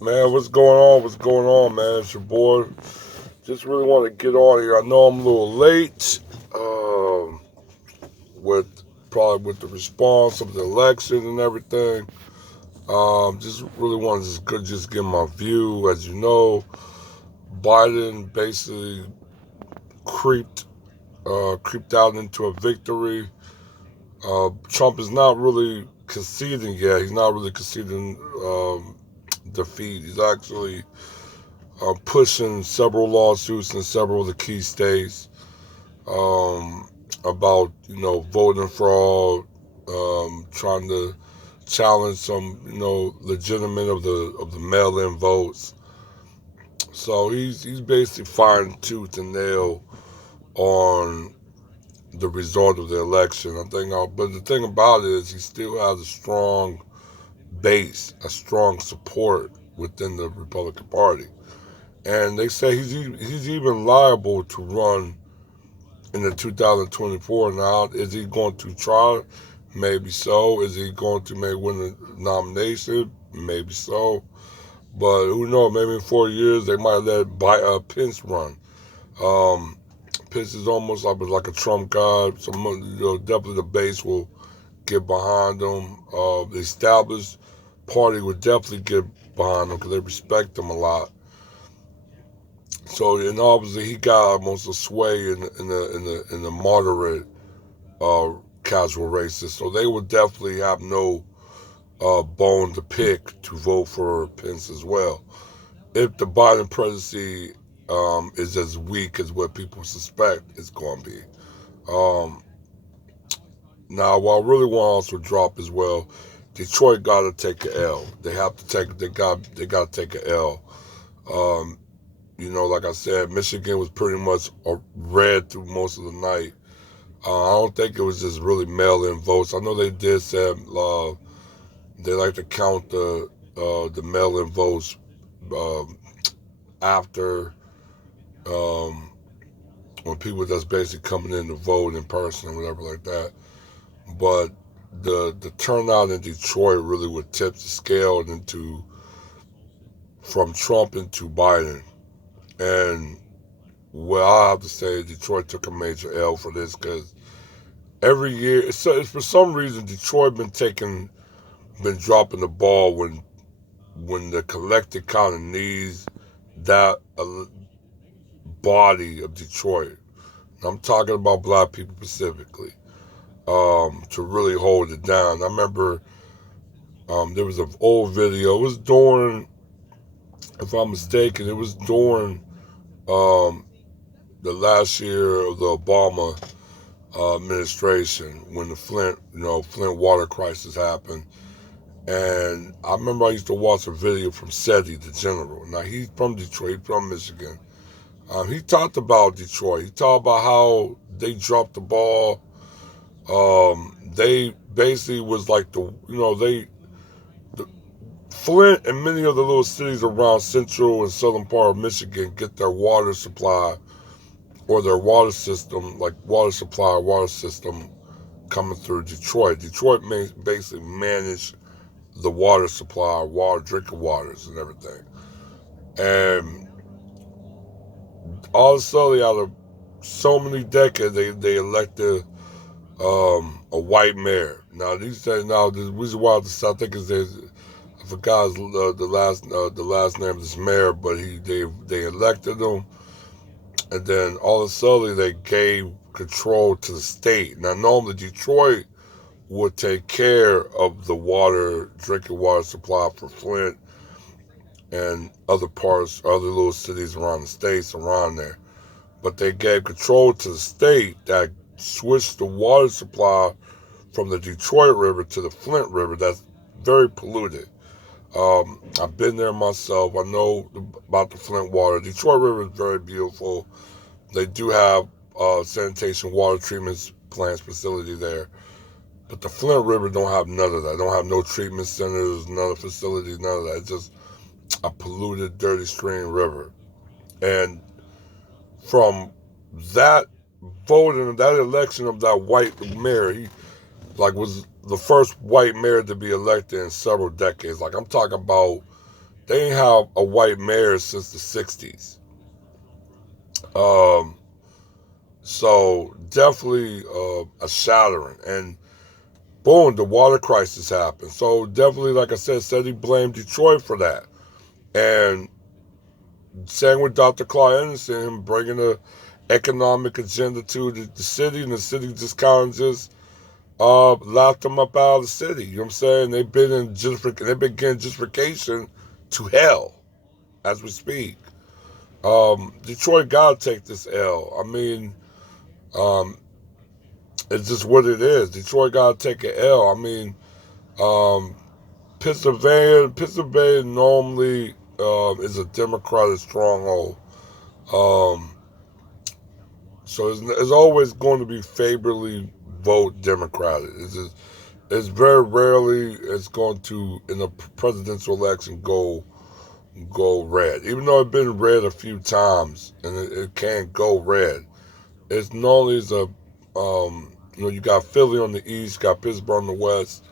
Man, what's going on? What's going on, man? It's your boy. Just really want to get on here. I know I'm a little late um, with probably with the response of the election and everything. Just really want to just give my view. As you know, Biden basically creeped creeped out into a victory. Trump is not really conceding yet. He's not really conceding defeat. He's actually pushing several lawsuits in several of the key states um, about voting fraud, trying to challenge some legitimate of the mail-in votes. So he's basically fighting tooth and nail on the result of the election. But the thing about it is he still has a strong base, a strong support within the Republican Party. And they say he's even liable to run in the 2024. Now, is he going to try? Maybe so. Is he going to maybe win the nomination? Maybe so. But who knows? Maybe in 4 years they might let Pence run. Um, Pence is almost like a Trump guy. So definitely the base will get behind him. The established party would definitely get behind him because they respect him a lot. So and obviously he got almost a sway in the moderate uh, casual races. So they would definitely have no bone to pick to vote for Pence as well. If the Biden presidency is as weak as what people suspect it's going to be. Um, Now, what I really want to also drop as well, Detroit got to take an L. They have to take. They got to take an L. Um, like I said, Michigan was pretty much red through most of the night. I don't think it was just really mail-in votes. I know they did say they like to count the mail-in votes um, after um, when people that's basically coming in to vote in person or whatever like that. But the turnout in Detroit really would tip the scale into from Trump into Biden. And well, I have to say Detroit took a major L for this because every year, it's for some reason Detroit been dropping the ball when the collective kind of needs that body of Detroit. I'm talking about black people specifically to really hold it down. I remember there was an old video. It was during, if I'm mistaken, it was during um, the last year of the Obama administration when the Flint water crisis happened. And I remember I used to watch a video from SETI, the general. Now he's from Detroit, he's from Michigan. He talked about Detroit. He talked about how they dropped the ball. They basically was like the Flint and many of the little cities around central and southern part of Michigan get their water supply or their water system, like water supply, water system coming through Detroit. Detroit basically managed the water supply, water, drinking waters, and everything. And all of a sudden, out of so many decades, they elected a white mayor. Now the reason why I think is I forgot the last name of this mayor, but they elected him, and then all of a sudden they gave control to the state. Now normally Detroit would take care of the drinking water supply for Flint and other little cities around the states around there. But they gave control to the state that switched the water supply from the Detroit River to the Flint River. That's very polluted. I've been there myself. I know about the Flint water. Detroit River is very beautiful. They do have sanitation water treatment plants facility there. But the Flint River don't have none of that. Don't have no treatment centers, none of facilities, none of that. It's just a polluted, dirty stream river. And from that voting, that election of that white mayor, he was the first white mayor to be elected in several decades. Like I'm talking about they ain't have a white mayor since the 60s. Um, so definitely a shattering. And boom, the water crisis happened. So definitely, like I said he blamed Detroit for that. And same with Dr. Claude Anderson, him bringing the economic agenda to the city, and the city just kind of just locked them up out of the city. You know what I'm saying? They've been getting gentrification to hell as we speak. Detroit gotta take this L. I mean, um, it's just what it is. Detroit gotta take an L. I mean, um, Pennsylvania normally is a Democratic stronghold. Um, so it's always going to be favorably vote Democratic. It's very rarely it's going to in a presidential election go red. Even though it's been red a few times and it can't go red. It's normally is a you got Philly on the east, got Pittsburgh on the west,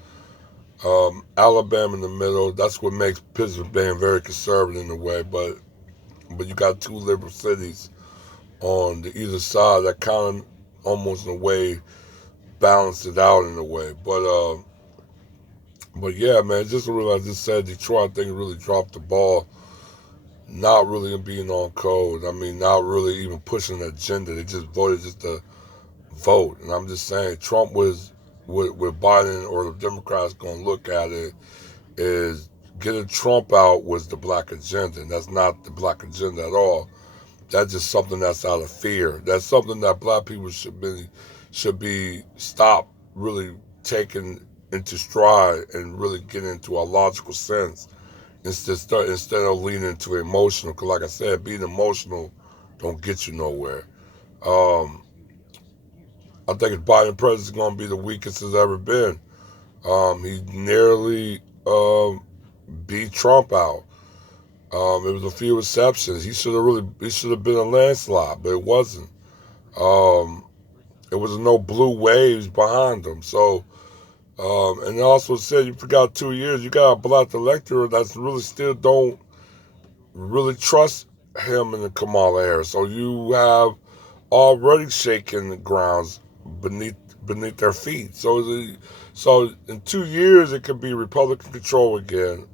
Alabama in the middle. That's what makes Pittsburgh very conservative in a way. But you got two liberal cities on the either side that kind of almost in a way balance it out in a way. But yeah, man, just really, I just said, Detroit, I think really dropped the ball. Not really being on code. I mean, not really even pushing an agenda. They just voted just to vote. And I'm just saying, Trump was with Biden or the Democrats going to look at it is getting Trump out was the black agenda, and that's not the black agenda at all. That's just something that's out of fear. That's something that black people should be stopped really taking into stride and really get into a logical sense instead of leaning into emotional. Because like I said, being emotional don't get you nowhere. Um, I think Biden president is going to be the weakest it's ever been. He nearly beat Trump out. It was a few exceptions. He should have been a landslide, but it wasn't. Um, there was no blue waves behind him. So, and it also said you forgot 2 years. You got a black electorate that's really still don't really trust him and the Kamala Harris. So you have already shaken the grounds beneath their feet. So in 2 years it could be Republican control again.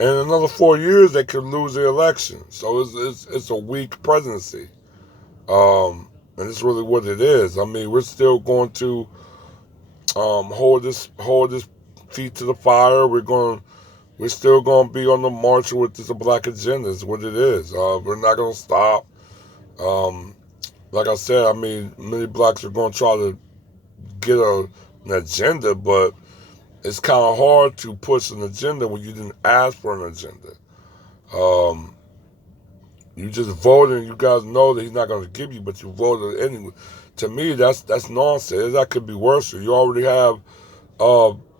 And in another 4 years, they could lose the election. So it's a weak presidency. And it's really what it is. I mean, we're still going to hold this feet to the fire. We're still going to be on the march with this black agenda. Is what it is. We're not going to stop. Um, like I said, I mean, many blacks are going to try to get an agenda, but it's kind of hard to push an agenda when you didn't ask for an agenda. Um, you just voted, and you guys know that he's not going to give you, but you voted anyway. To me, that's nonsense. That could be worse. You already have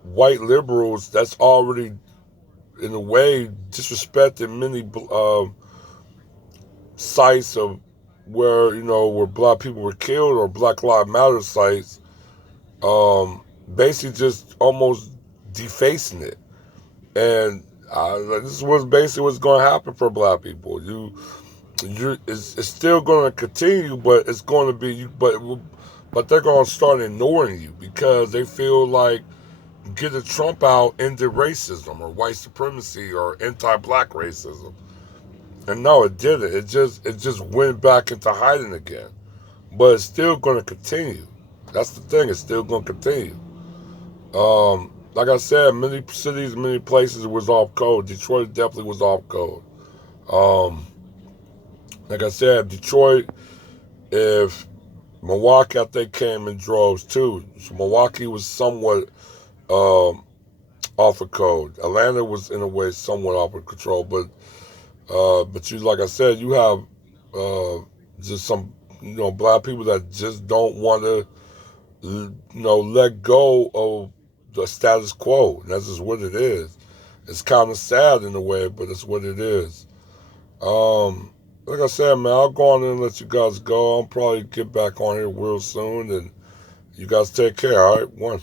white liberals that's already, in a way, disrespecting many sites of where black people were killed or Black Lives Matter sites. Basically, just almost defacing it. And this is what's going to happen for black people. It's still going to continue, but it's going to be but they're going to start ignoring you because they feel like getting Trump out ended racism or white supremacy or anti-black racism. And no, it didn't. It just went back into hiding again. But it's still going to continue. That's the thing. It's still going to continue. Like I said, many cities, many places was off code. Detroit definitely was off code. Um, like I said, Detroit, if Milwaukee, I think came in droves too. So Milwaukee was somewhat off of code. Atlanta was in a way somewhat off of control, but you, like I said, you have just some black people that just don't want to let go of the status quo. And that's just what it is. It's kind of sad in a way, but it's what it is. Like I said, man, I'll go on in and let you guys go. I'll probably get back on here real soon, and you guys take care. All right, one.